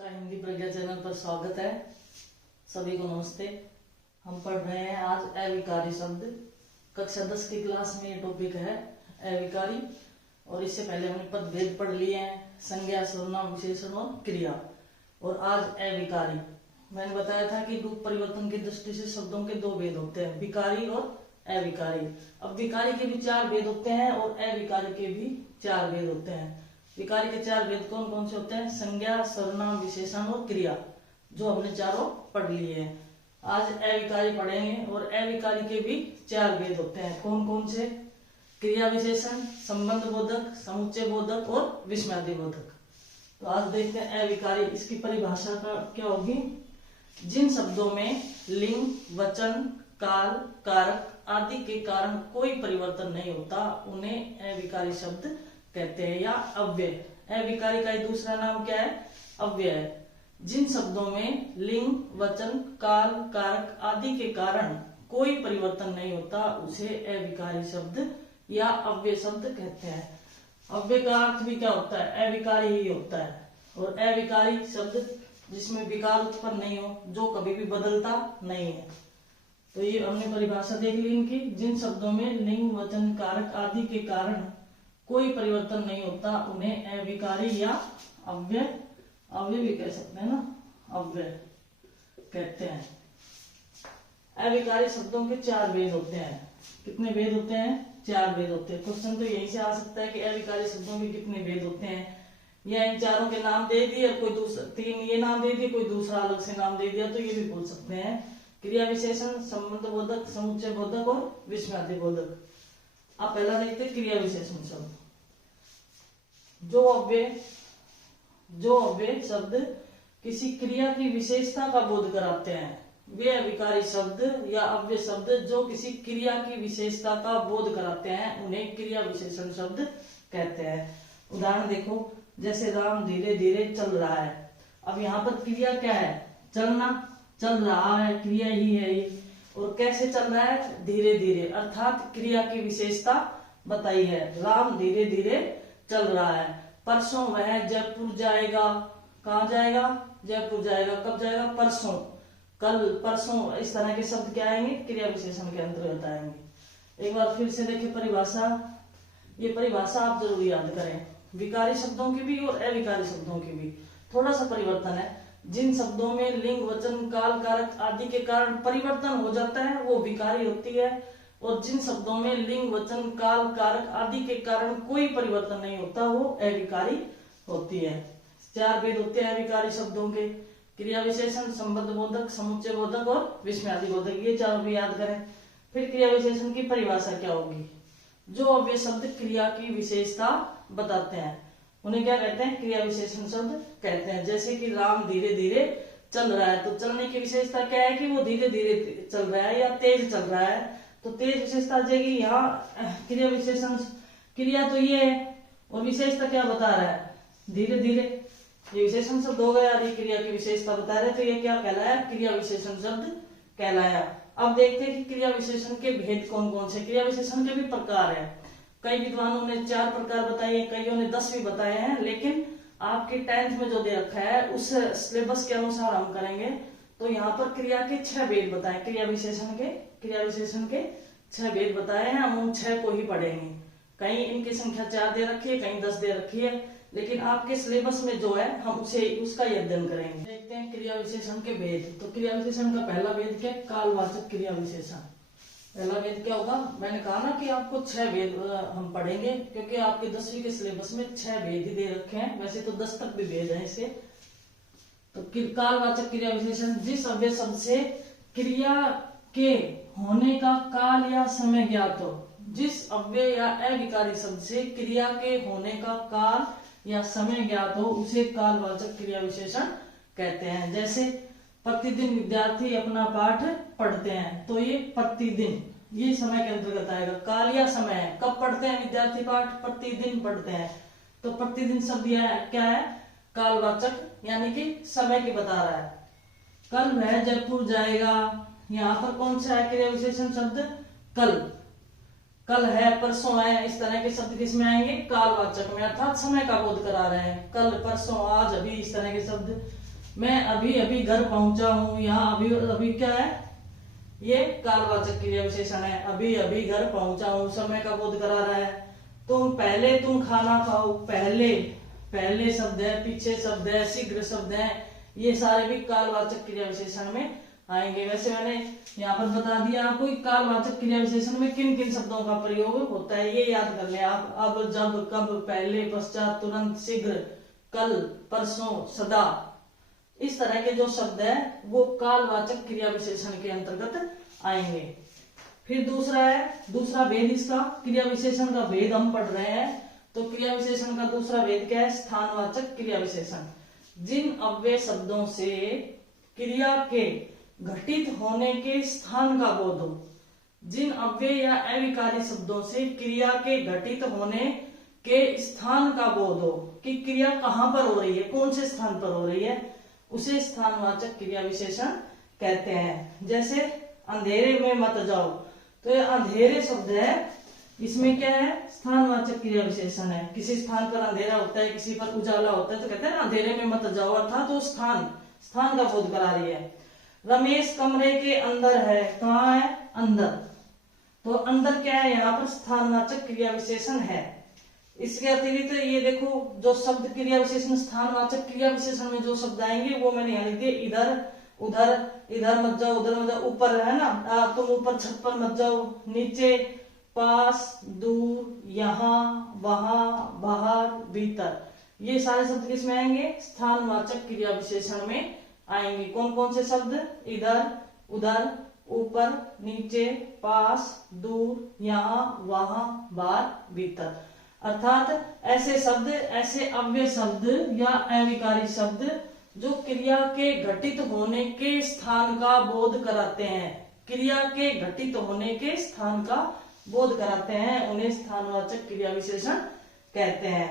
आपका हिंदी प्रज्ञा चैनल पर स्वागत है। सभी को नमस्ते। हम पढ़ रहे हैं आज अविकारी शब्द। कक्षा 10 की क्लास में ये टॉपिक है अविकारी। और इससे पहले हमने पदभेद पढ़ लिए हैं, संज्ञा, सर्वनाम, विशेषण और क्रिया। और आज अविकारी। मैंने बताया था कि रूप परिवर्तन की दृष्टि से शब्दों के दो भेद होते हैं, विकारी और अविकारी। अब विकारी के भी 4 भेद होते हैं और अविकारी के भी 4 भेद होते हैं। विकारी के 4 भेद कौन कौन से होते हैं? संज्ञा, सर्वनाम, विशेषण और क्रिया, जो हमने चारों पढ़ लिए हैं। आज अविकारी पढ़ेंगे और अविकारी के भी 4 भेद होते हैं। कौन कौन से? क्रिया विशेषण, संबंध बोधक, समुच्चय बोधक और विस्मयादि बोधक। तो आज देखते हैं अविकारी। इसकी परिभाषा का क्या होगी? जिन शब्दों में लिंग, वचन, काल, कारक आदि के कारण कोई परिवर्तन नहीं होता उन्हें अविकारी शब्द कहते हैं, या अव्यय। अविकारी का दूसरा नाम क्या है? अव्यय है। जिन शब्दों में लिंग, वचन, काल, कारक आदि के कारण कोई परिवर्तन नहीं होता उसे अविकारी शब्द या अव्यय शब्द कहते हैं। अव्यय का अर्थ भी क्या होता है? अविकारी ही होता है। और अविकारी शब्द जिसमें विकार उत्पन्न नहीं हो, जो कभी भी बदलता नहीं है। तो ये हमने परिभाषा देख ली इनकी। जिन शब्दों में लिंग, वचन, कारक आदि के कारण कोई परिवर्तन नहीं होता उन्हें अविकारी या अव्यय, अव्यय भी कह सकते हैं ना, अव्यय कहते हैं। अविकारी शब्दों के 4 भेद होते हैं। कितने भेद होते हैं? 4 भेद होते हैं। क्वेश्चन तो यहीं से आ सकता है कि अविकारी शब्दों के कितने भेद होते हैं, या इन चारों के नाम दे दिए, कोई दूसरा 3 ये नाम दे दिए, कोई दूसरा अलग से नाम दे दिया, तो ये भी पूछ सकते हैं। क्रिया विशेषण, संबंध बोधक, समुच्चय बोधक और विस्मयादि बोधक। आप पहला देखते हैं क्रिया विशेषण शब्द। जो अव्यय शब्द किसी क्रिया की विशेषता का बोध कराते हैं वे अविकारी शब्द या अव्यय शब्द जो किसी क्रिया की विशेषता का बोध कराते हैं उन्हें क्रिया विशेषण शब्द कहते हैं। उदाहरण देखो, जैसे राम धीरे धीरे चल रहा है। अब यहाँ पर क्रिया क्या है? चलना, चल रहा है, क्रिया ही है ये। और कैसे चल रहा है? धीरे धीरे, अर्थात क्रिया की विशेषता बताई है। राम धीरे धीरे चल रहा है। परसों वह जयपुर जाएगा। कहाँ जाएगा? जयपुर जाएगा। कब जाएगा? परसों, कल, परसों। इस तरह के शब्द क्या आएंगे? क्रिया विशेषण के अंतर्गत आएंगे। एक बार फिर से देखिए परिभाषा। ये परिभाषा आप जरूर याद करें। विकारी शब्दों की भी और अविकारी शब्दों की भी थोड़ा सा परिवर्तन है। जिन शब्दों में लिंग, वचन, काल, कारक आदि के कारण परिवर्तन हो जाता है वो विकारी होती है। और जिन शब्दों में लिंग, वचन, काल, कारक आदि के कारण कोई परिवर्तन नहीं होता वो अविकारी होती है। 4 भेद होते हैं अविकारी शब्दों के। क्रिया विशेषण, संबंध बोधक, समुच्चय बोधक और विस्मयादि बोधक। ये चारों भी याद करें। फिर क्रिया विशेषण की परिभाषा क्या होगी? जो अव्यय शब्द क्रिया की विशेषता बताते हैं उन्हें क्या कहते हैं? क्रिया विशेषण शब्द कहते हैं। जैसे कि राम धीरे धीरे चल रहा है, तो चलने की विशेषता क्या है? कि वो धीरे धीरे चल रहा है या तेज चल रहा है, तो तेज विशेषता आ जाएगी। यहाँ क्रिया विशेषण, क्रिया तो ये है और विशेषता क्या बता रहा है? धीरे धीरे। ये विशेषण शब्द हो गया, ये क्रिया की विशेषता बता रहे, तो ये क्या कहलाया? क्रिया विशेषण शब्द कहलाया। अब देखते हैं कि क्रिया विशेषण के भेद कौन कौन से। क्रिया विशेषण के भी प्रकार है। कई विद्वानों ने 4 प्रकार बताए हैं, कईयों ने 10 भी बताए हैं, लेकिन आपके 10th में जो दे रखा है उस सिलेबस के अनुसार हम करेंगे। तो यहाँ पर क्रिया के 6 भेद बताए। क्रिया विशेषण के 6 भेद बताए हैं। हम उन 6 को ही पढ़ेंगे। कहीं इनकी संख्या 4 दे रखी है, कहीं 10 दे रखी है, लेकिन आपके सिलेबस में जो है हम उसका अध्ययन करेंगे। देखते हैं क्रिया विशेषण के भेद। तो क्रिया विशेषण का पहला भेद क्या है? कालवाचक क्रिया विशेषण। पहला भेद क्या होगा? मैंने कहा ना कि आपको 6 भेद हम पढ़ेंगे, क्योंकि आपके 10वीं के सिलेबस में 6 भेद ही दे रखे हैं। वैसे तो 10 तक भी भेद है इसके। तो कालवाचक क्रिया विशेषण, जिस अव्यय शब्द से क्रिया के होने का काल या समय ज्ञात हो। जिस अव्यय या अविकारी शब्द से क्रिया के होने का काल या समय ज्ञात हो उसे कालवाचक क्रिया विशेषण कहते हैं। जैसे प्रतिदिन विद्यार्थी अपना पाठ पढ़ते हैं, तो ये प्रतिदिन, ये समय के अंतर्गत आएगा। काल या समय है, कब पढ़ते हैं विद्यार्थी पाठ? प्रतिदिन पढ़ते हैं। तो प्रतिदिन शब्द क्या है? कालवाचक, यानी कि समय की बता रहा है। कल वह जयपुर जाएगा। यहाँ पर कौन सा है क्रिया विशेषण शब्द? कल। कल है, परसों है, इस तरह के शब्द किसमें आएंगे? कालवाचक में, अर्थात समय का बोध करा रहे हैं। कल, परसों, आज, अभी, इस तरह के शब्द। मैं अभी अभी घर पहुंचा हूं, यहाँ अभी अभी क्या है, ये कालवाचक क्रिया विशेषण है। अभी अभी घर पहुंचा हूं, समय का बोध करा रहा है। तुम खाना खाओ, पहले पहले शब्द है, पीछे शब्द है, शीघ्र शब्द है, ये सारे भी कालवाचक क्रिया विशेषण में आएंगे। वैसे मैंने यहाँ पर बता दिया आपको कि कालवाचक क्रिया विशेषण में किन किन शब्दों का प्रयोग होता है, ये याद कर ले आप। अब, जब, कब, पहले, पश्चात, तुरंत, शीघ्र, कल, परसों, सदा, इस तरह के जो शब्द है वो कालवाचक क्रिया विशेषण के अंतर्गत आएंगे। फिर दूसरा भेद इसका, क्रिया विशेषण का भेद हम पढ़ रहे हैं। तो क्रिया विशेषण का दूसरा भेद क्या है, स्थानवाचक क्रिया विशेषण। जिन अव्यय शब्दों से क्रिया के घटित होने के स्थान का बोध हो, जिन अव्यय या अविकारी शब्दों से क्रिया के घटित होने के स्थान का बोध हो कि क्रिया कहाँ पर हो रही है, कौन से स्थान पर हो रही है, उसे स्थानवाचक क्रिया विशेषण कहते हैं। जैसे अंधेरे में मत जाओ, तो ये अंधेरे शब्द है, इसमें क्या है, स्थानवाचक क्रिया विशेषण है। किसी स्थान पर अंधेरा होता है, किसी पर उजाला होता है, तो कहते हैं ना अंधेरे में मत जाओ, अर्थात तो स्थान का बोध करा रही है। रमेश कमरे के अंदर है, कहाँ है, अंदर, तो अंदर क्या है, यहाँ पर स्थानवाचक क्रिया विशेषण है। इसके अतिरिक्त ये देखो, जो शब्द क्रिया विशेषण स्थानवाचक क्रिया विशेषण में जो शब्द आएंगे वो मैंने यहाँ लिख दिए। इधर, उधर, इधर मत जाओ, उधर मत जाओ, ऊपर है ना, तुम ऊपर छत पर मत जाओ, नीचे, पास, दूर, यहाँ, वहां, बाहर, भीतर, ये सारे शब्द किसमें आएंगे, स्थानवाचक क्रिया विशेषण में आएंगे। कौन कौन से शब्द, इधर, उधर, ऊपर, नीचे, पास, दूर, यहाँ, वहां, बाहर, भीतर। अर्थात ऐसे शब्द, ऐसे अव्यय शब्द या अविकारी शब्द जो क्रिया के घटित होने के स्थान का बोध कराते हैं, क्रिया के घटित होने के स्थान का बोध कराते हैं, उन्हें स्थानवाचक क्रिया विशेषण कहते हैं।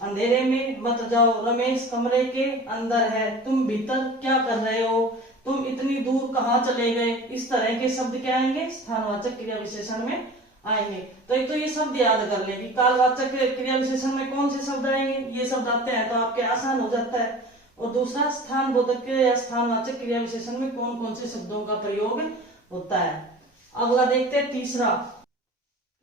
अंधेरे में मत जाओ, रमेश कमरे के अंदर है, तुम भीतर क्या कर रहे हो, तुम इतनी दूर कहाँ चले गए, इस तरह के शब्द क्या आएंगे, स्थानवाचक क्रिया विशेषण में आएंगे। तो एक तो ये शब्द याद कर ले कि कालवाचक क्रिया विशेषण में कौन से शब्द आएंगे, ये शब्द आते हैं तो आपके आसान हो जाता है। और दूसरा, स्थान बोधक या स्थानवाचक क्रिया विशेषण में कौन कौन से शब्दों का प्रयोग होता है। अगला देखते हैं तीसरा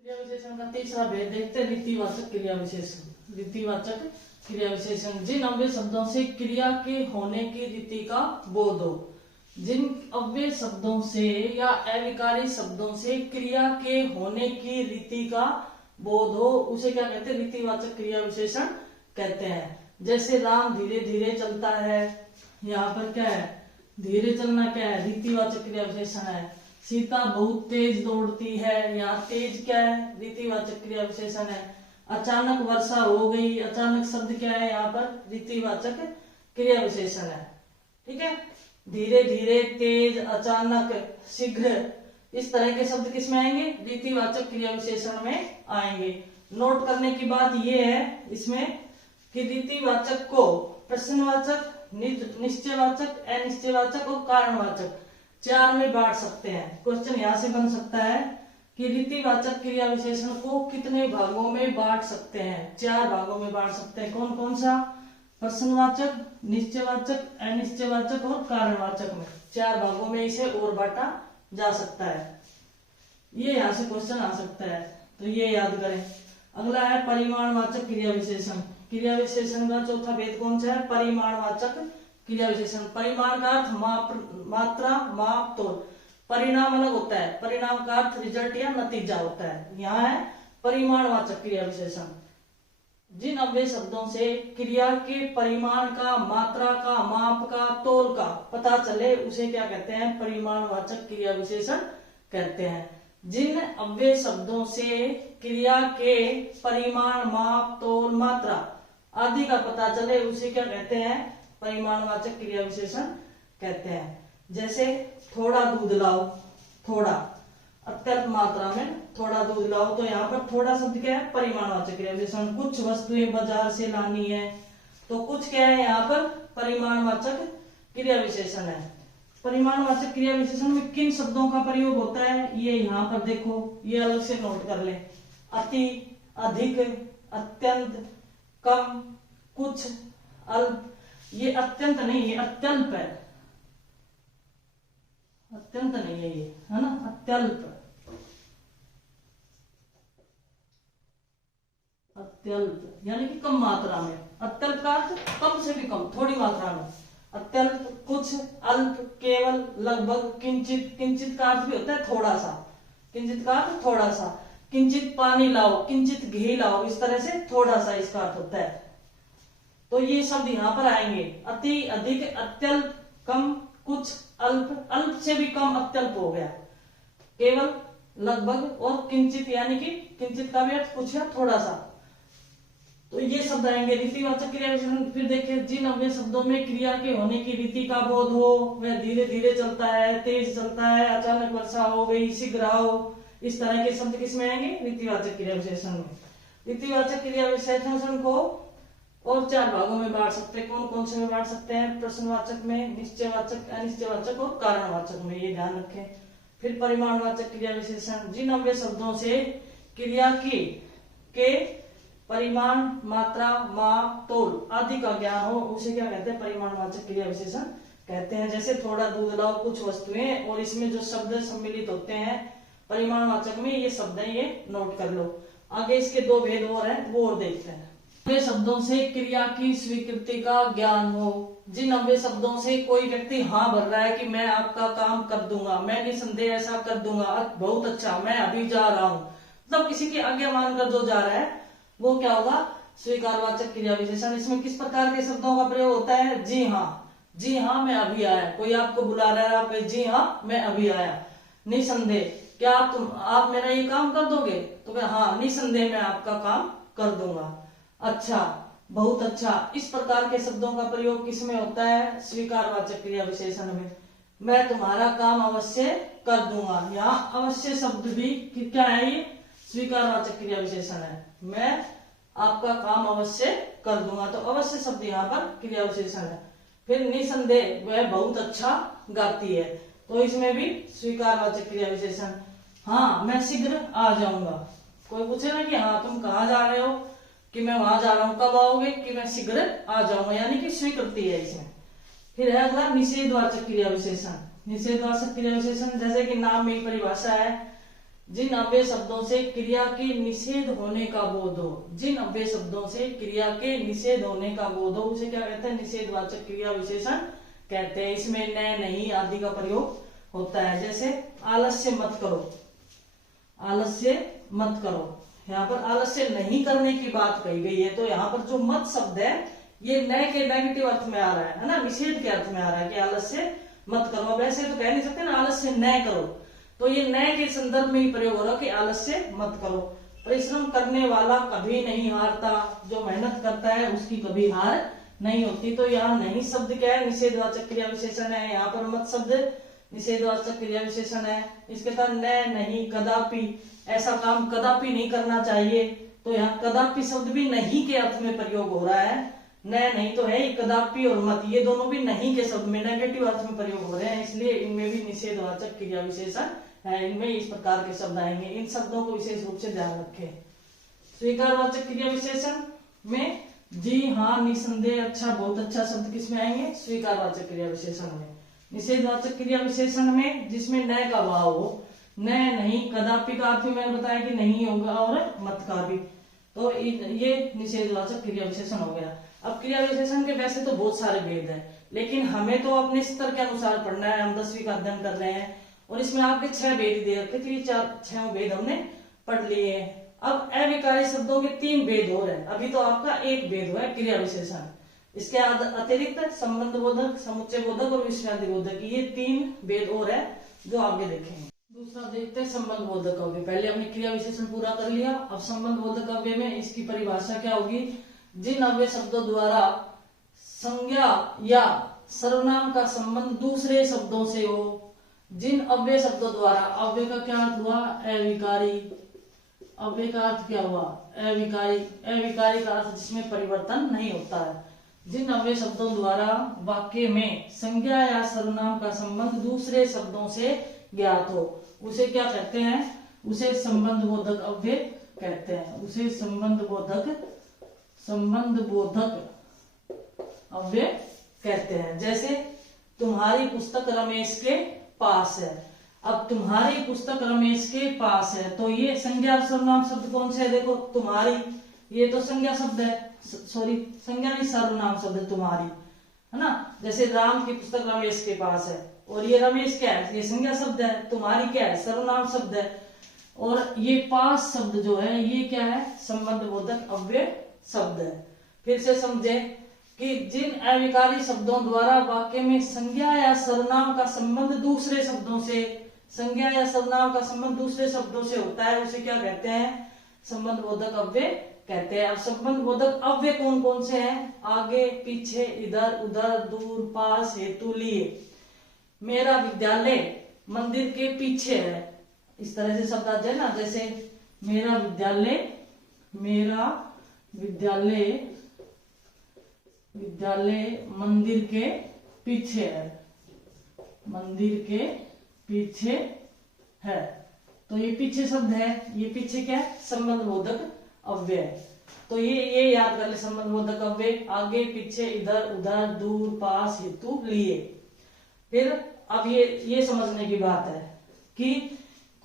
क्रिया विशेषण का तीसरा भेद देखते हैं, रीतिवाचक क्रिया विशेषण। रीतिवाचक क्रिया विशेषण, जिन अव्यय शब्दों से क्रिया के होने की रीति का बोध हो, जिन अव्यय शब्दों से या अविकारी शब्दों से क्रिया के होने की रीति का बोध हो, उसे क्या कहते हैं, रीतिवाचक क्रिया विशेषण कहते हैं। जैसे राम धीरे धीरे चलता है, यहाँ पर क्या है, धीरे चलना क्या है, रीतिवाचक क्रिया विशेषण है। सीता बहुत तेज दौड़ती है, यहाँ तेज क्या है, रीतिवाचक क्रिया विशेषण है। अचानक वर्षा हो गई, अचानक शब्द क्या है, यहाँ पर रीतिवाचक क्रिया विशेषण है। ठीक है, धीरे धीरे, तेज, अचानक, शीघ्र, इस तरह के शब्द किसमें आएंगे, रीतिवाचक क्रिया विशेषण में आएंगे। नोट करने की बात यह है इसमें कि रीतिवाचक को प्रश्नवाचक, निश्चयवाचक, अनिश्चयवाचक और कारणवाचक 4 में बांट सकते हैं। क्वेश्चन यहाँ से बन सकता है कि रीतिवाचक क्रिया विशेषण को कितने भागों में बांट सकते हैं, 4 भागों में बांट सकते हैं। कौन कौन सा, प्रश्नवाचक, निश्चयवाचक, अनिश्चयवाचक और कारणवाचक में 4 भागों में इसे और बांटा जा सकता है। ये यहाँ से क्वेश्चन आ सकता है, तो ये याद करें। अगला है परिमाणवाचक क्रिया विशेषण। क्रिया विशेषण का चौथा भेद कौन सा है, परिमाणवाचक क्रिया विशेषण। परिमाण का अर्थ मात्रा, माप, तोल। परिणाम अलग होता है, परिणाम का अर्थ रिजल्ट या नतीजा होता है। यहाँ है परिमाणवाचक क्रिया विशेषण, जिन अव्यय शब्दों से क्रिया के परिमाण का, मात्रा का, माप का, तोल का पता चले उसे क्या कहते हैं, परिमाणवाचक क्रिया विशेषण कहते हैं। जिन अव्यय शब्दों से क्रिया के परिमाण, माप, तोल, मात्रा आदि का पता चले उसे क्या कहते हैं, परिमाणवाचक क्रिया विशेषण कहते हैं। जैसे थोड़ा दूध लाओ, थोड़ा अत्यल्प मात्रा में थोड़ा दूध लाओ, तो यहाँ पर थोड़ा शब्द क्या है, परिमाणवाचक क्रिया विशेषण। कुछ वस्तुएं बाजार से लानी है, तो कुछ क्या है यहाँ पर, परिमाणवाचक क्रिया विशेषण है। परिमाणवाचक क्रिया विशेषण में किन शब्दों का प्रयोग होता है, ये यहाँ पर देखो, ये अलग से नोट कर ले। अति, अधिक, अत्यंत, कम, कुछ, अल्प, ये अत्यंत नहीं, ये अत्यल्प है, अत्यंत नहीं है ये, है ना, अत्यल्प, अत्यल्प यानी कि कम मात्रा में। अत्यल्प का अर्थ कम से भी कम, थोड़ी मात्रा में। अत्यल्प कुछ, अल्प केवल, लगभग, किंचित। किंचित का अर्थ भी होता है थोड़ा सा, किंचित का अर्थ थोड़ा सा। किंचित पानी लाओ, किंचित घी लाओ, इस तरह से थोड़ा सा इसका अर्थ होता है। तो ये शब्द यहाँ पर आएंगे, अति, अधिक, अत्यल्प, कम, कुछ, अल्प, अल्प से भी कम अत्यल्प हो गया, केवल, लगभग और किंचित यानी कि किंचित का भी अर्थ कुछ है, थोड़ा सा। तो ये शब्द आएंगे रीतिवाचक क्रिया विशेषण। फिर देखिए, जिन अव्यय शब्दों में क्रिया के होने की रीति का बोध हो, वह धीरे धीरे चलता है, तेज चलता है, अचानक वर्षा हो गई, शीघ्र आओ, इस तरह के शब्द किसमें आएंगे? रीतिवाचक क्रिया विशेषण में। रीतिवाचक क्रिया विशेषण को और 4 भागों में बांट सकते हैं। कौन कौन से में बांट सकते हैं? प्रश्नवाचक में, निश्चयवाचक, अनिश्चयवाचक और कारणवाचक में, ये ध्यान रखें। फिर परिमाणवाचक क्रिया विशेषण, जिन अव्यय शब्दों से क्रिया की के परिमाण, मात्रा, माप, तोल आदि का ज्ञान हो, उसे क्या कहते हैं? परिमाणवाचक क्रिया विशेषण कहते हैं। जैसे थोड़ा दूध लाओ, कुछ वस्तुएं, और इसमें जो शब्द सम्मिलित होते हैं परिमाणवाचक में, ये शब्द है, ये नोट कर लो। आगे इसके 2 भेद और हैं, वो और देखते हैं। अव्यय शब्दों से क्रिया की स्वीकृति का ज्ञान हो, जिन अव्यय शब्दों से कोई व्यक्ति हाँ भर रहा है कि मैं आपका काम कर दूंगा, मैं निसंदेह ऐसा कर दूंगा, बहुत अच्छा, मैं अभी जा रहा हूँ, मतलब किसी की आज्ञा मानकर जो जा रहा है, वो क्या होगा? स्वीकारवाचक क्रिया विशेषण। इसमें किस प्रकार के शब्दों का प्रयोग होता है? जी हाँ, जी हाँ मैं अभी आया। कोई आपको बुला रहा है, आप जी हाँ मैं अभी आया। निसंदेह, क्या आप मेरा ये काम कर दोगे? तो क्या? हाँ, निसंदेह मैं आपका काम कर दूंगा। अच्छा, बहुत अच्छा, इस प्रकार के शब्दों का प्रयोग किसमें होता है? स्वीकारवाचक क्रिया विशेषण में। मैं तुम्हारा काम अवश्य कर दूंगा, यहाँ अवश्य शब्द भी क्या है? ये स्वीकारवाचक क्रिया विशेषण है। मैं आपका काम अवश्य कर दूंगा, तो अवश्य शब्द यहाँ पर क्रिया विशेषण है। फिर निसंदेह, वह बहुत अच्छा गाती है, तो इसमें भी स्वीकारवाचक क्रिया विशेषण। हाँ, मैं शीघ्र आ जाऊंगा। कोई पूछे ना कि हाँ तुम कहाँ जा रहे हो, कि मैं वहां जा रहा हूँ, कब आओगे? कि मैं शीघ्र आ जाऊंगा, यानी कि स्वीकृति है इसमें। फिर है अगला निषेधवाचक क्रिया विशेषण। निषेधवाचक क्रिया विशेषण जैसे कि नाम में ही परिभाषा है, जिन अव्यय शब्दों से क्रिया के निषेध होने का बोध हो, जिन अव्यय शब्दों से क्रिया के निषेध होने का बोध हो, उसे क्या कहते हैं? निषेधवाचक क्रिया विशेषण कहते हैं। इसमें न, नहीं आदि का प्रयोग होता है। जैसे आलस्य मत करो, आलस्य मत करो, यहाँ पर आलस्य नहीं करने की बात कही गई है, तो यहाँ पर जो मत शब्द है ये न के नेगेटिव अर्थ में आ रहा है ना, निषेध के अर्थ में आ रहा है कि आलस्य मत करो। अब ऐसे तो कह नहीं सकते ना आलस्य न करो, तो ये नए के संदर्भ में ही प्रयोग हो रहा कि आलस्य मत करो। परिश्रम करने वाला कभी नहीं हारता, जो मेहनत करता है उसकी कभी हार नहीं होती। तो यहाँ नहीं शब्द क्या है? निषेधवाचक क्रिया विशेषण है। यहाँ पर मत शब्द निषेधवाचक क्रिया विशेषण है। इसके साथ न, नहीं, कदापि, ऐसा काम कदापि नहीं करना चाहिए, तो यहाँ कदापि शब्द भी नहीं के अर्थ में प्रयोग हो रहा है। न, नहीं तो है, कदापि और मत ये दोनों भी नहीं के शब्द में नेगेटिव अर्थ में प्रयोग हो रहे हैं, इसलिए इनमें भी निषेधवाचक क्रिया विशेषण है। इनमें इस प्रकार के शब्द आएंगे, इन शब्दों को विशेष रूप से ध्यान रखें। स्वीकारवाचक क्रिया विशेषण में जी हाँ, निसंदेह, अच्छा, बहुत अच्छा शब्द किसमें आएंगे? स्वीकारवाचक क्रिया विशेषण में। निषेधवाचक क्रिया विशेषण में जिसमें न का भाव हो, न, नहीं, कदापि का अर्थ मैंने बताया कि नहीं होगा, और मत का भी, तो ये निषेधवाचक क्रिया विशेषण हो गया। अब क्रिया विशेषण के वैसे तो बहुत सारे भेद है, लेकिन हमें तो अपने स्तर के अनुसार पढ़ना है। हम 10वीं का अध्ययन कर रहे हैं और इसमें आपके 6 भेद दे रखे थे, 6 भेद हमने पढ़ लिए हैं। अब अविकारी शब्दों के 3 भेद हो रहे हैं। अभी तो आपका 1 भेद हुआ है क्रिया विशेषण। इसके अतिरिक्त संबंध बोधक, समुच्चय बोधक और विषयादि बोधक, ये 3 भेद और है जो आगे देखेंगे। दूसरा देखते हैं संबंध बोधक अव्यय। पहले हमने क्रिया विशेषण पूरा कर लिया, अब संबंध बोधक अव्यय में इसकी परिभाषा क्या होगी? जिन अव्यय शब्दों द्वारा संज्ञा या सर्वनाम का संबंध दूसरे शब्दों से हो, जिन अव्यय शब्दों द्वारा, अव्यय का क्या अर्थ हुआ? अविकारी। अव्यय का अर्थ क्या हुआ? अविकारी। अविकारी का अर्थ जिसमें परिवर्तन नहीं होता है। जिन अव्यय शब्दों द्वारा वाक्य में संज्ञा या सर्वनाम का संबंध दूसरे शब्दों से ज्ञात हो, उसे क्या कहते हैं? उसे संबंध बोधक अव्यय कहते हैं। उसे संबंध बोधक अव्यय कहते हैं। जैसे तुम्हारी पुस्तक रमेश के पास है। अब तुम्हारी पुस्तक रमेश के पास है, तो ये संज्ञा और सर्वनाम शब्द कौन से है? देखो तुम्हारी, ये तो संज्ञा शब्द है, सॉरी संज्ञा नहीं सर्वनाम शब्द है तुम्हारी, है ना। जैसे राम की पुस्तक रमेश के पास है, और ये रमेश क्या है? ये संज्ञा शब्द है। तुम्हारी क्या है? सर्वनाम शब्द है। और ये पास शब्द जो है ये क्या है? संबंध बोधक अव्यय शब्द है। फिर से समझे कि जिन अविकारी शब्दों द्वारा वाक्य में संज्ञा या सर्वनाम का संबंध दूसरे शब्दों से, संज्ञा या सर्वनाम का संबंध दूसरे शब्दों से होता है, उसे क्या कहते हैं? संबंध बोधक अव्यय कहते हैं। अब संबंध बोधक अव्यय कौन कौन से हैं? आगे, पीछे, इधर, उधर, दूर, पास, हेतु, लिए। मेरा विद्यालय मंदिर के पीछे है, इस तरह से शब्द आ जाए ना। जैसे मेरा विद्यालय, मेरा विद्यालय, विद्यालय मंदिर के पीछे है, मंदिर के पीछे है, तो ये पीछे शब्द है। ये पीछे क्या है? संबंध बोधक अव्यय। तो ये याद कर ले, संबंध बोधक अव्यय, आगे, पीछे, इधर, उधर, दूर, पास, हेतु, लिए। फिर अब ये समझने की बात है कि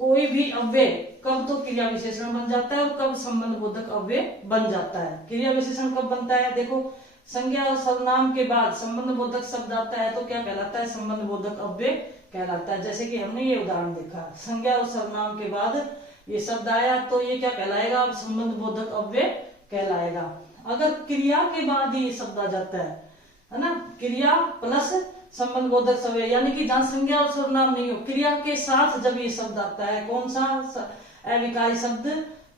कोई भी अव्यय कब तो क्रिया विशेषण बन जाता है और कब संबंध बोधक अव्यय बन जाता है। क्रिया विशेषण कब बनता है? देखो संज्ञा और सर्वनाम के बाद संबंध बोधक शब्द आता है तो क्या कहलाता है? संबंध बोधक अव्यय कहलाता है। जैसे कि हमने ये उदाहरण देखा, संज्ञा और सर्वनाम के बाद ये शब्द आया तो ये क्या कहलाएगा? अब संबंध बोधक अव्यय कहलाएगा। अगर क्रिया के बाद ये शब्द आ जाता है ना, क्रिया प्लस संबंध बोधक अव्यय, यानी कि जहां संज्ञा और सर्वनाम नहीं हो, क्रिया के साथ जब ये शब्द आता है, कौन सा? अविकारी शब्द,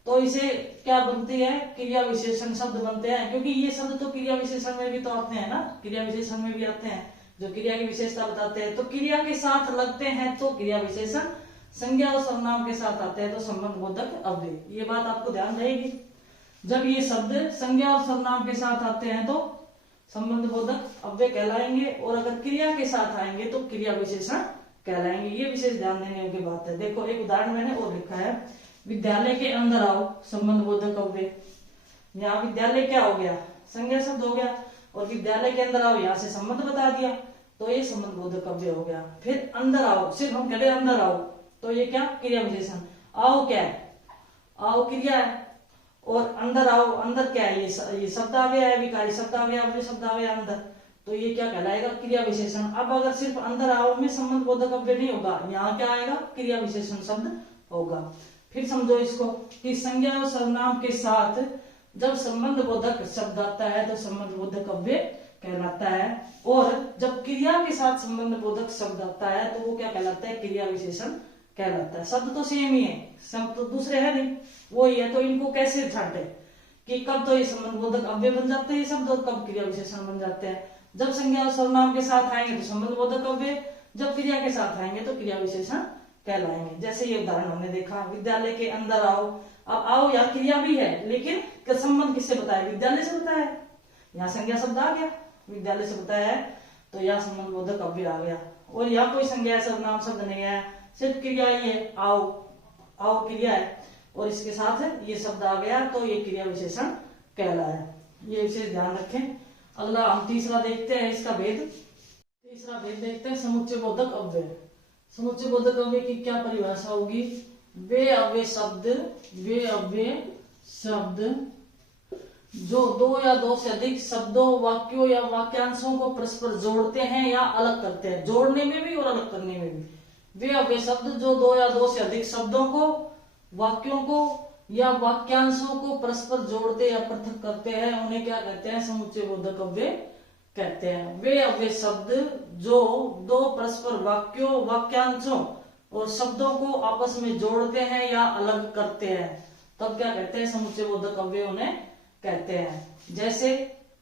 तो इसे क्या बनती है? क्रिया विशेषण शब्द बनते हैं। क्योंकि ये शब्द तो क्रिया विशेषण में भी तो आते हैं ना, क्रिया विशेषण में भी आते हैं जो क्रिया की विशेषता बताते हैं। तो क्रिया के साथ लगते हैं तो क्रिया विशेषण, संज्ञा और सर्वनाम के साथ आते हैं तो संबंध बोधक अव्यय। ये बात आपको ध्यान रहेगी। जब ये शब्द संज्ञा और सर्वनाम के साथ आते हैं तो संबंध बोधक अव्यय कहलाएंगे, और अगर क्रिया के साथ आएंगे तो क्रिया विशेषण कहलाएंगे। ये विशेष ध्यान देने योग्य बात है। देखो एक उदाहरण मैंने और लिखा है, विद्यालय के अंदर आओ, संबंध बोधक अव्यय। यहाँ विद्यालय क्या हो गया? संज्ञा शब्द हो गया, और विद्यालय के अंदर आओ यहाँ से संबंध बता दिया तो ये संबंध बोधक अव्यय हो गया। फिर अंदर आओ, सिर्फ हम कह रहे अंदर आओ तो ये क्या? क्रिया विशेषण। आओ क्या है? आओ क्रिया है, और अंदर आओ, अंदर क्या है? ये शब्द आ गया है, विकारी शब्द आ गया, अव्यय शब्द आ गया अंदर, तो ये क्या कहलाएगा? क्रिया विशेषण। अब अगर सिर्फ अंदर आओ में संबंध बोधक अव्यय नहीं होगा, यहाँ क्या आएगा? क्रिया विशेषण शब्द होगा। फिर समझो इसको कि संज्ञा और सर्वनाम के साथ जब संबंध बोधक शब्द आता है तो संबंध बोधक अव्यय कहलाता है, और जब क्रिया के साथ संबंध बोधक शब्द आता है तो वो क्या कहलाता है? क्रिया विशेषण कहलाता है। शब्द तो सेम ही है, शब्द तो दूसरे है नहीं, वो ही है। तो इनको कैसे छांटे कि कब तो ये संबंध बोधक अव्यय बन जाते हैं ये शब्द और कब क्रिया विशेषण बन जाते हैं? जब संज्ञा और सर्वनाम के साथ आएंगे तो संबंध बोधक अव्यय, जब क्रिया के साथ आएंगे तो क्रिया विशेषण कहलाएंगे। जैसे ये उदाहरण हमने देखा, विद्यालय के अंदर आओ। अब आओ यहाँ क्रिया भी है, लेकिन संबंध किससे बताया? विद्यालय से बताया है। यहाँ संज्ञा शब्द आ गया, विद्यालय से बताया है, तो यहाँ संबंध बोधक अव्यय आ गया। और यहाँ कोई संज्ञा सर्वनाम शब्द नहीं है, सिर्फ क्रिया ही है, आओ। आओ क्रिया है और इसके साथ ये शब्द आ गया तो ये क्रिया विशेषण कहलाया। ये विशेष ध्यान रखें। अगला हम तीसरा देखते हैं इसका भेद। तीसरा भेद देखते हैं समुच्चय बोधक अव्यय। समुच्चय बोधक अव्यय की क्या परिभाषा होगी? वे अव्यय शब्द जो दो या दो से अधिक शब्दों, वाक्यों या वाक्यांशों को परस्पर जोड़ते हैं या अलग करते हैं, जोड़ने में भी और अलग करने में भी। वे अव्यय शब्द जो दो या दो से अधिक शब्दों को, वाक्यों को या वाक्यांशों को परस्पर जोड़ते या पृथक करते हैं उन्हें क्या कहते हैं? समुच्चय बोधक अव्यय कहते हैं। वे अव्यय शब्द जो दो परस्पर वाक्यों, वाक्यांशों और शब्दों को आपस में जोड़ते हैं या अलग करते हैं तब क्या कहते हैं? समुच्चय बोधक अव्यय उन्हें कहते हैं। जैसे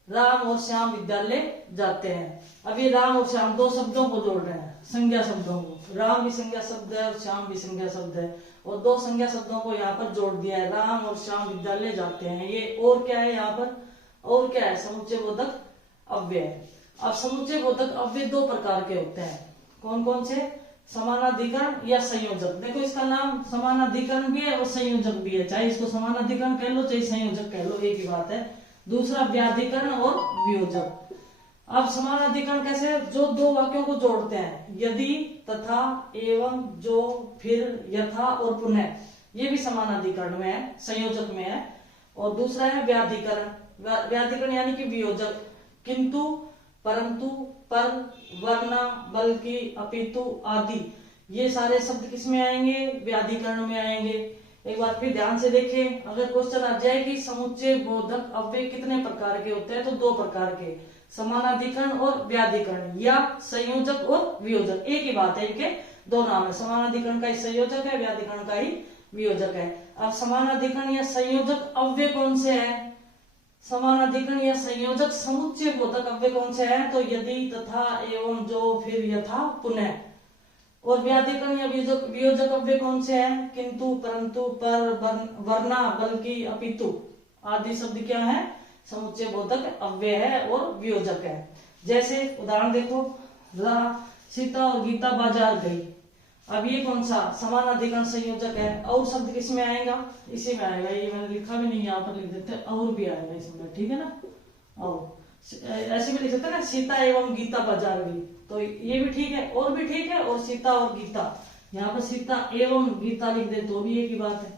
राम और श्याम विद्यालय जाते हैं। अब ये राम और श्याम दो शब्दों को जोड़ रहे हैं, संज्ञा शब्दों को। राम भी संज्ञा शब्द है और श्याम भी संज्ञा शब्द है, और दो संज्ञा शब्दों को यहाँ पर जोड़ दिया है, राम और श्याम विद्यालय जाते हैं। ये और क्या है यहाँ पर? और क्या है? समुच्चय बोधक अव्यय। अब समुच्चय बोधक अव्यय दो प्रकार के होते हैं। कौन कौन से? समानाधिकरण या संयोजक। देखो इसका नाम समानाधिकरण भी है और संयोजक भी है, चाहे इसको समानाधिकरण कह लो चाहे संयोजक कह लो, एक ही बात है। दूसरा व्याधिकरण और वियोजक। अब समानाधिकरण कैसे है? जो दो वाक्यों को जोड़ते हैं, यदि, तथा, एवं, जो, फिर, यथा और पुनः, ये भी समानाधिकरण में है, संयोजक में है। और दूसरा है व्याधिकरण। व्याधिकरण यानी कि वियोजक, किंतु, परंतु, पर, वरना, बल्कि, अपितु आदि, ये सारे शब्द किसमें आएंगे? व्याधिकरण में आएंगे। एक बार फिर ध्यान से देखें, अगर क्वेश्चन आ जाए कि समुच्चय बोधक अव्यय कितने प्रकार के होते हैं, तो दो प्रकार के, समानाधिकरण और व्याधिकरण, या संयोजक और वियोजक, एक ही बात है, इनके दो नाम है। समानाधिकरण का ही संयोजक है, व्याधिकरण का ही वियोजक है। अब समानाधिकरण या संयोजक अव्यय कौन से हैं? समानाधिकरण या संयोजक समुच्चय बोधक अव्यय कौन से हैं? तो यदि, तथा, एवं, जो, फिर, यथा, पुनः। और व्याधिकरण या वियोजक अव्यय कौन से हैं? किंतु, परंतु, पर, वरना, बल्कि, अपितु आदि शब्द क्या है? समुच्चय बोधक अव्यय है और वियोजक है। जैसे उदाहरण देखो, सीता और गीता बाजार गई। अब ये कौन सा? समानाधिकरण संयोजक है। और शब्द किस में आएगा? इसी में आएगा। ये मैंने लिखा भी नहीं, यहाँ पर लिख देते, और भी आएगा इसमें, ठीक है ना। और ऐसे भी लिख सकते ना, सीता एवं गीता बाजार गई, तो ये भी ठीक है, और भी ठीक है। और सीता और गीता, यहाँ पर सीता एवं गीता लिख दे तो भी एक ही बात है।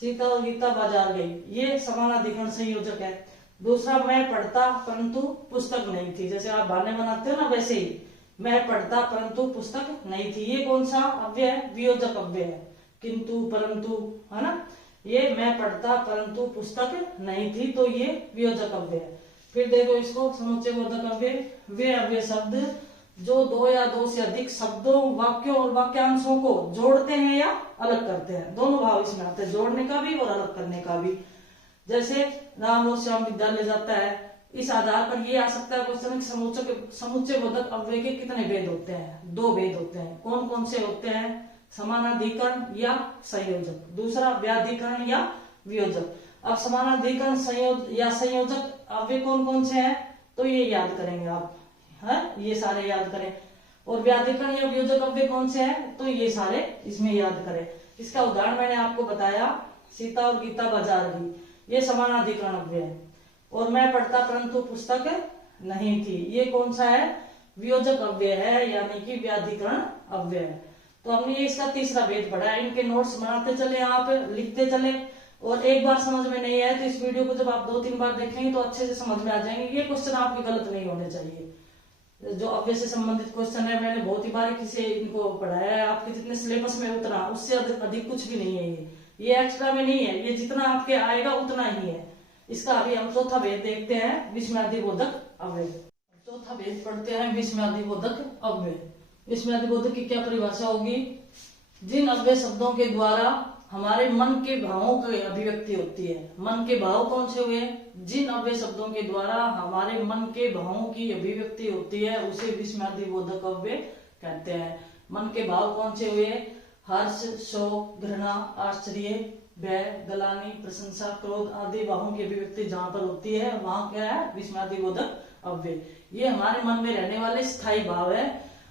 सीता और गीता बाजार गई, ये समानाधिकरण संयोजक है। दूसरा, मैं पढ़ता परंतु पुस्तक नहीं थी। जैसे आप बहाने बनाते हो ना, वैसे ही मैं पढ़ता परंतु पुस्तक नहीं थी, ये कौन सा अव्यय है? वियोजक अव्यय है। किंतु, परंतु, है ना, ये मैं पढ़ता परंतु पुस्तक नहीं थी, तो ये वियोजक अव्यय है। फिर देखो इसको, समुच्चय बोधक अव्यय, वे अव्यय शब्द जो दो या दो से अधिक शब्दों, वाक्यों और वाक्यांशों को जोड़ते हैं या अलग करते हैं। दोनों भाव इसमें आते हैं, जोड़ने का भी और अलग करने का भी। जैसे राम और श्याम विद्यालय जाता है, इस आधार पर ये आ सकता है क्वेश्चन, समुच्चय बोधक अव्यय के कितने भेद होते हैं? दो भेद होते हैं। कौन कौन से होते हैं? समानाधिकरण या संयोजक, दूसरा व्याधिकरण या वियोजक। अब समानाधिकरण या संयोजक अव्यय कौन कौन से हैं? तो ये याद करेंगे आप, है, ये सारे याद करें। और व्याधिकरण या वियोजक अव्यय कौन से हैं? तो ये सारे इसमें याद करें। इसका उदाहरण मैंने आपको बताया, सीता और गीता बाजार गई, ये समानाधिकरण अव्यय है। और मैं पढ़ता परंतु पुस्तक नहीं थी, ये कौन सा है? वियोजक अव्यय है, यानी कि व्याधिकरण अव्यय है। तो हमने ये इसका तीसरा भेद पढ़ा है। इनके नोट्स बनाते चले, आप लिखते चले, और एक बार समझ में नहीं आया तो इस वीडियो को जब आप 2-3 बार देखेंगे तो अच्छे से समझ में आ जाएंगे। ये क्वेश्चन आपके गलत नहीं होने चाहिए। जो अव्यय से संबंधित क्वेश्चन है, मैंने बहुत ही बारीकी से इनको पढ़ाया है। आपके जितने सिलेबस में उतना, उससे अधिक कुछ भी नहीं है। ये एक्स्ट्रा में नहीं है, ये जितना आपके आएगा उतना ही है। इसका अभी हम चौथा भेद देखते हैं, विस्मयादिबोधक अव्यय। चौथा भेद पढ़ते हैं, विस्मयादिबोधक अव्यय। विस्मयादिबोधक की क्या परिभाषा होगी? जिन अव्यय शब्दों के द्वारा हमारे मन के भावों की अभिव्यक्ति होती है। मन के भाव कौन से हुए? जिन अव्यय शब्दों के द्वारा हमारे मन के भावों की अभिव्यक्ति होती है, उसे विस्मयादिबोधक अव्यय कहते हैं। मन के भाव कौन से हुए? हर्ष, शोक, घृणा, आश्चर्य, भय, गलानी, प्रशंसा, क्रोध आदि भावों की अभिव्यक्ति जहां पर होती है, वहां क्या है? विस्मयादिबोधक अव्यय। ये हमारे मन में रहने वाले स्थायी भाव है,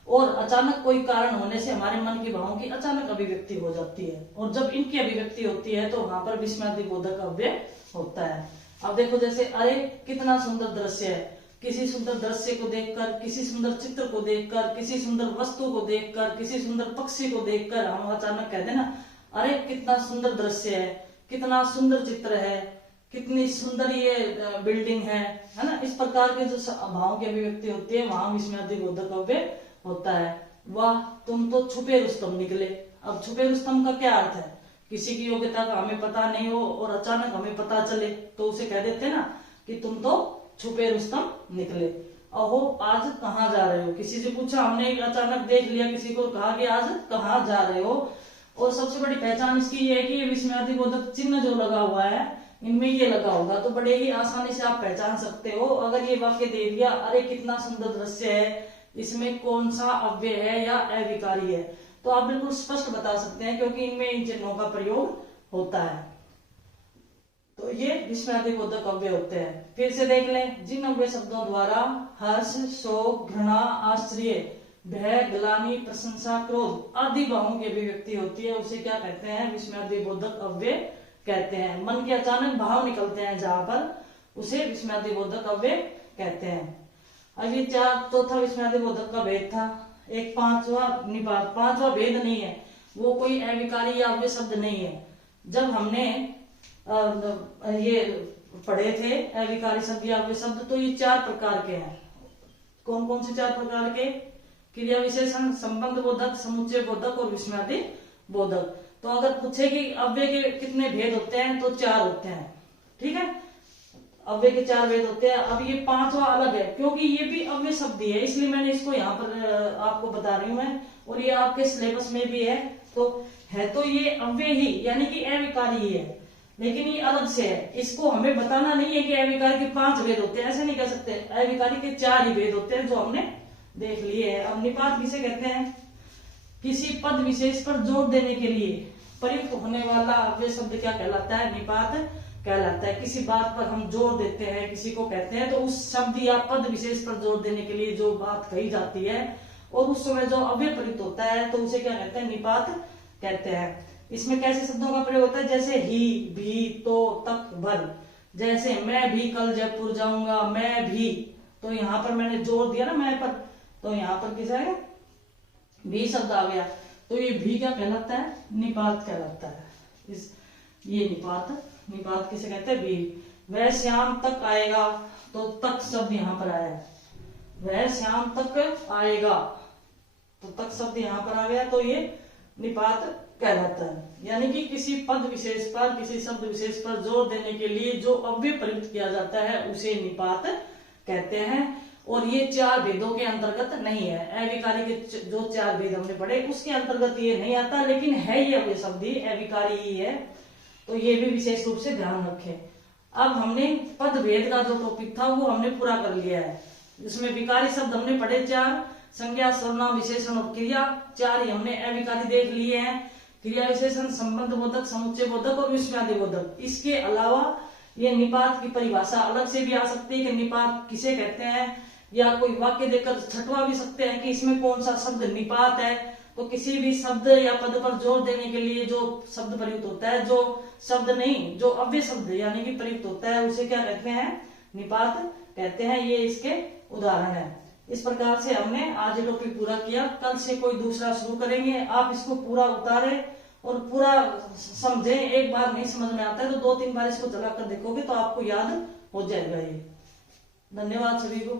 और अचानक कोई कारण होने से हमारे मन के भावों की अचानक अभिव्यक्ति हो जाती है, और जब इनकी अभिव्यक्ति होती है तो वहां पर विस्मयादिबोधक अव्यय होता है। अब देखो, जैसे अरे कितना सुंदर दृश्य है, किसी सुंदर दृश्य को देखकर, किसी सुंदर चित्र को देखकर, किसी सुंदर वस्तु को देखकर, किसी सुंदर पक्षी को देखकर हम अचानक कहते हैं ना, अरे कितना सुंदर दृश्य है, कितना सुंदर चित्र है, कितनी सुंदर ये बिल्डिंग है ना। इस प्रकार के जो भावों की अभिव्यक्ति होती है, वहां विस्मयादिबोधक अव्यय होता है। वाह तुम तो छुपे रुस्तम निकले। अब छुपे रुस्तम का क्या अर्थ है? किसी की योग्यता का हमें पता नहीं हो और अचानक हमें पता चले, तो उसे कह देते हैं ना कि तुम तो छुपे रुस्तम निकले। अहो आज कहाँ जा रहे हो? किसी से पूछा हमने, अचानक देख लिया किसी को, कहा कि आज कहाँ जा रहे हो। और सबसे बड़ी पहचान इसकी ये है कि ये विस्मयादिबोधक चिन्ह जो लगा हुआ है, इनमें ये लगा होगा तो बड़े ही आसानी से आप पहचान सकते हो। अगर ये वाक्य दे दिया, अरे कितना सुंदर दृश्य है, इसमें कौन सा अव्यय है या अविकारी है, तो आप बिल्कुल स्पष्ट बता सकते हैं, क्योंकि इनमें इन चिन्हों का प्रयोग होता है। तो ये विस्मयादिबोधक अव्यय होते हैं। फिर से देख लें, जिन अव्यय शब्दों द्वारा हर्ष, शोक, घृणा, आश्चर्य, भय, ग्लानि, प्रशंसा, क्रोध आदि भावों की अभिव्यक्ति होती है, उसे क्या कहते हैं? विस्मयादिबोधक अव्यय कहते हैं। मन के अचानक भाव निकलते हैं जहां पर, उसे विस्मयादिबोधक अव्यय कहते हैं। अब ये चौथा विस्मयादि बोधक का भेद था। एक पांचवा निपात, पांचवा भेद नहीं है, वो कोई अविकारी या अव्यय शब्द नहीं है। जब हमने ये पढ़े थे अविकारी शब्द या अव्यय शब्द, तो ये 4 प्रकार के हैं। कौन कौन से 4 प्रकार के? क्रिया विशेषण, संबंध बोधक, समुच्चय बोधक और विस्मयादि बोधक। तो अगर पूछे कि अव्यय के कितने भेद होते हैं, तो 4 होते हैं। ठीक है, अव्यय के 4 भेद होते हैं। अब ये 5वां अलग है, क्योंकि ये भी अव्यय शब्द ही है, इसलिए मैंने इसको यहाँ पर आपको बता रही हूँ मैं, और ये आपके सिलेबस में भी है। तो ये अव्यय ही, यानी कि अविकारी ही है, लेकिन ये अलग से है। इसको हमें बताना नहीं है कि अविकारी के 5 भेद होते हैं, ऐसे नहीं कह सकते। अविकारी के 4 ही भेद होते हैं, जो हमने देख लिए हैं। अब निपात किसे कहते हैं? किसी पद विशेष पर जोर देने के लिए प्रयुक्त होने वाला अव्यय शब्द क्या कहलाता है? निपात कहलाता है। किसी बात पर हम जोर देते हैं, किसी को कहते हैं, तो उस शब्द या पद विशेष पर जोर देने के लिए जो बात कही जाती है और उस समय जो अव्यय प्रयुक्त होता है, तो उसे क्या कहते हैं? निपात कहते हैं। इसमें कैसे शब्दों का प्रयोग होता है? जैसे ही, भी, तो, तक, भर। जैसे मैं भी कल जयपुर जाऊंगा, मैं भी, तो यहाँ पर मैंने जोर दिया ना मैं पर, तो यहाँ पर किस आएगा? भी शब्द आ गया। तो ये भी क्या कहलाता है? निपात कहलाता है। ये निपात किसे कहते हैं? भी। वह शाम तक आएगा, तो तक शब्द यहाँ पर आया है। वह शाम तक आएगा, तो तक शब्द यहाँ पर आ गया, तो ये निपात कहलाता है। यानी कि किसी पद विशेष पर, किसी शब्द विशेष पर जोर देने के लिए जो अव्यय प्रयुक्त किया जाता है, उसे निपात कहते हैं। और ये 4 भेदों के अंतर्गत नहीं है। अविकारी के जो 4 भेद हमने पढ़े, उसके अंतर्गत ये नहीं आता, लेकिन है ये अव्यय शब्द ही, अविकारी ही है। तो ये भी विशेष रूप से ध्यान रखें। अब हमने पद भेद का जो टॉपिक था वो हमने पूरा कर लिया है। इसमें विकारी शब्द हमने पढ़े 4, संज्ञा, सर्वनाम, विशेषण और क्रिया, 4 ही हमने अविकारी देख लिए हैं। क्रिया विशेषण, संबंध बोधक, समुच्चय बोधक और विस्मयादि बोधक। इसके अलावा ये निपात की परिभाषा अलग से भी आ सकती है कि निपात किसे कहते हैं, या कोई वाक्य देकर छटवा भी सकते हैं कि इसमें कौन सा शब्द निपात है। तो किसी भी शब्द या पद पर जोर देने के लिए जो शब्द प्रयुक्त होता है, जो शब्द नहीं, जो अव्यय शब्द यानी कि प्रयुक्त होता है, उसे क्या कहते हैं? निपात कहते हैं। ये इसके उदाहरण है। इस प्रकार से हमने आज ये टॉपिक पूरा किया। कल से कोई दूसरा शुरू करेंगे। आप इसको पूरा उतारे और पूरा समझें। एक बार नहीं समझ में आता है तो 2-3 बार इसको चला कर देखोगे तो आपको याद हो जाएगा। ये धन्यवाद सभी को।